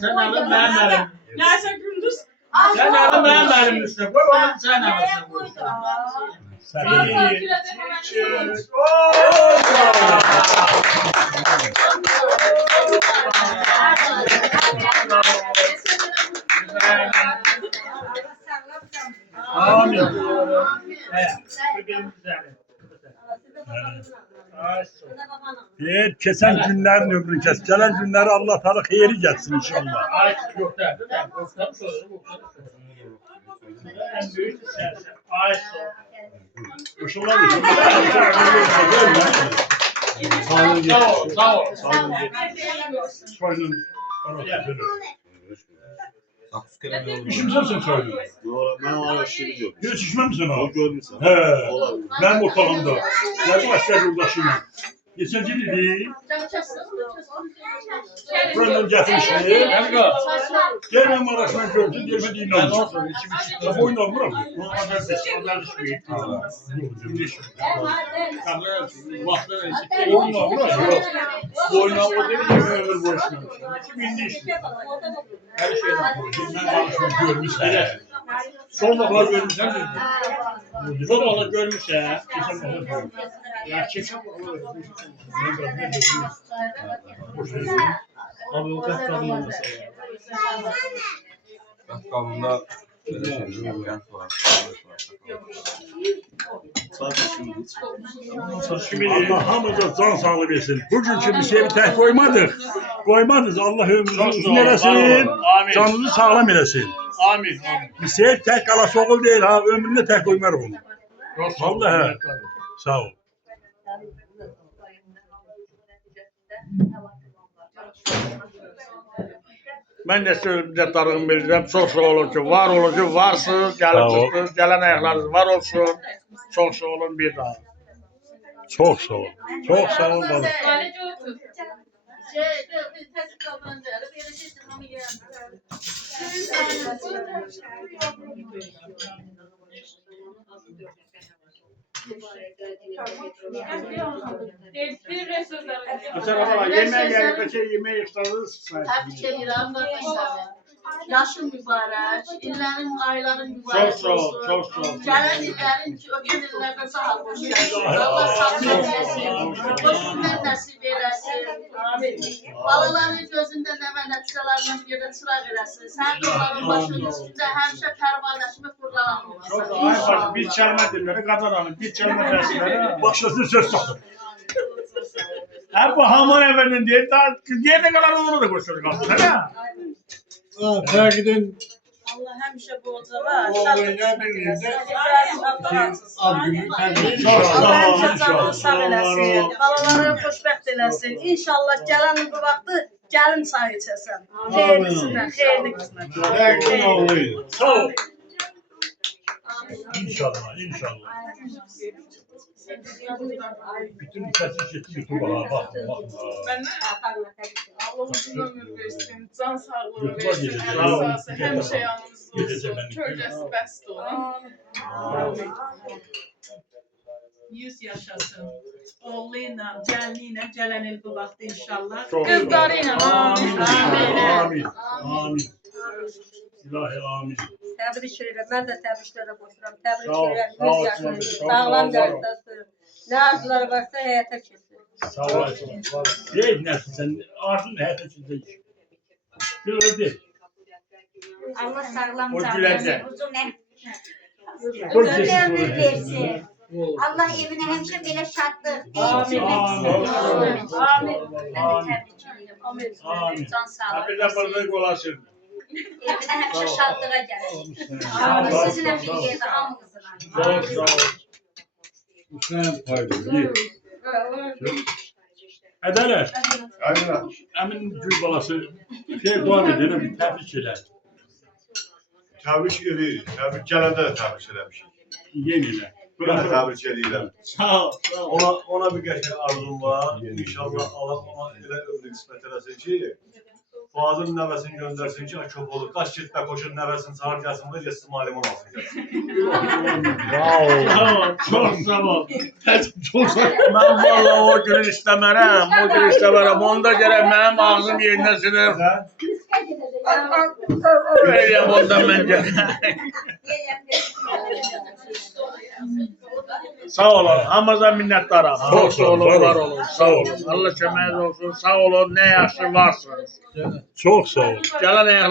Sen alın ben verim. Neyse gündüz. Sen alın ben verim üstüne. Koy onu sen alın. Amin. Kesen günlerin ömrünü kes. Gelen günleri Allah Teala hayırlı gelsin inşallah. Ay yok da. En büyük sen. Ay Koşullar sağ ol. İşim sen söylüyorsun. Doğru, ben ona şimdi gördüm. Hiç içmem misin O abi? görmüşsün. He. Ben ortalığımda. Geldim asker yoldaşıyla. Geçen dedi. Buranın getirmişleri. Gelmem araşman gördüm. Gelmedi inanmış. Boyun almıram. Boyun almıram. Yok. Boyun almıram. Ömür boşuna. Kim indi işte. Her şeyden koyayım. Ben araşman görmüşler. Son defa görmüşler dedi. Son defa görmüş ya. Ya çekim Abi o kadar kadın olmasa ya. Kalbimde böyle şeyler var. Allah hamıza can sağlığı versin. Bugünkü bir şey bir tek koymadık. Koymadınız. Allah ömrünüzü uzun eləsin. Canınızı sağlam eləsin. Amin. Bir şey tek kalası oğul değil ha. Ömründe tek koymar onu. Vallahi. Sağ ol. Ben de size tarığımı bileceğim. Çok sağ olun ki, var olun ki, varsınız, gelin çıktınız, gelen ayaklarınız var olsun. Çok sağ olun bir daha. Çok sağ ol. Çok sağ ol bana. Yemeğe gelip yemeği iftarınız. Tebrik ederim arkadaşlar. Yaşın mübarek, illerin, ayların mübarek Çok sağ ol, olsun. çok sağ ol. Gelen illerin ötən illərdə sağ ol, hoş geldin. Allah sağlık eylesin, hoş günler nasip eylesin. Balaların gözündə nəvə nəticələrlə bir yerdə çıraq eləsin. Sən də onların başının üstündə həmişə pərvanəşimi fırlanan Çok olasın. ay başı bir çelme dilleri kazanalım, bir çelme dersleri. Başlasın söz sakın. Hep bu hamur efendinin diye daha diye ne kadar onu da koşturduk aslında. Belki Allah həmişə bolca var. Allah həmişə canını sağ eləsin, balaları xoşbəxt eləsin. İnşallah gələn bu vaxtı gəlin çayı içəsən. Xeyirlisindən, xeyirli qismət. Sağ ol. İnşallah, inşallah. Bütün dikkatini çekti YouTube'a. Bak. Allah uzun ömür versin, can sağlığı YouTube'a versin, geleceğim. her esası həmişə yanımızda Geleceğim olsun, ben. kölgəsi bəst olun. 100 yaşasın. Oğluyla, gəliniylə gələn il bu vaxt inşallah. Qızlarıyla. Amin. Amin. Amin. Amin. İlahi amin. Təbrik edirəm. Mən də təbriklərə qoşuram. Təbrik Sağ ol, edirəm. sağ ol, 100 yaşınız. sağ ol, Sağlam sağ ol. yaşasın. Nə arzuları varsa həyata keçsin. Sağ olasın. Değil nesin sen? Arzun həyata çizecek. Gördü. Allah sağlam O canlı, gülerdi. uzun ömür versin. Allah evine hemşe böyle şadlık, Amin. Amin. Amin. Amin. Can sağlığı. Bir de fırlık olasın. Evine hemşe şadlığa gelir. Sağ ol. Sizinle bir yerde hamımızın. Sağ ol. Sen paylaşın. Ədələr, əmin gül balası doğum edir, bir təbrik elə. Təbrik edirik. Təbrik gələndə də təbrik eləmişik. Yeni elə. Ben de təbrik edirəm. Sağ ol. Ona bir qəşəng arzum var. İnşallah Allah ona elə ömrü qismət eləsin ki, Fuadın nəvəsini göndərsin ki, köp olur. Qaç git də koşun nəvəsini çağır gəlsin, burada yesin malimon alsın gəlsin. Sağ ol. Çok sağ ol. Çok sağ ol. Mən valla o gün istəmərəm, o gün istəmərəm. Onda gərək mənim ağzım yerinə sinir. Eləyəm ondan mən gərək. Sağ olun, hamıza minnətdaram. Çok sağ olun, var olun. Sağ olun. Allah köməyiniz olsun. Sağ olun, nə yaxşı varsınız. Çok sağ ol. Gələn ayaqlar.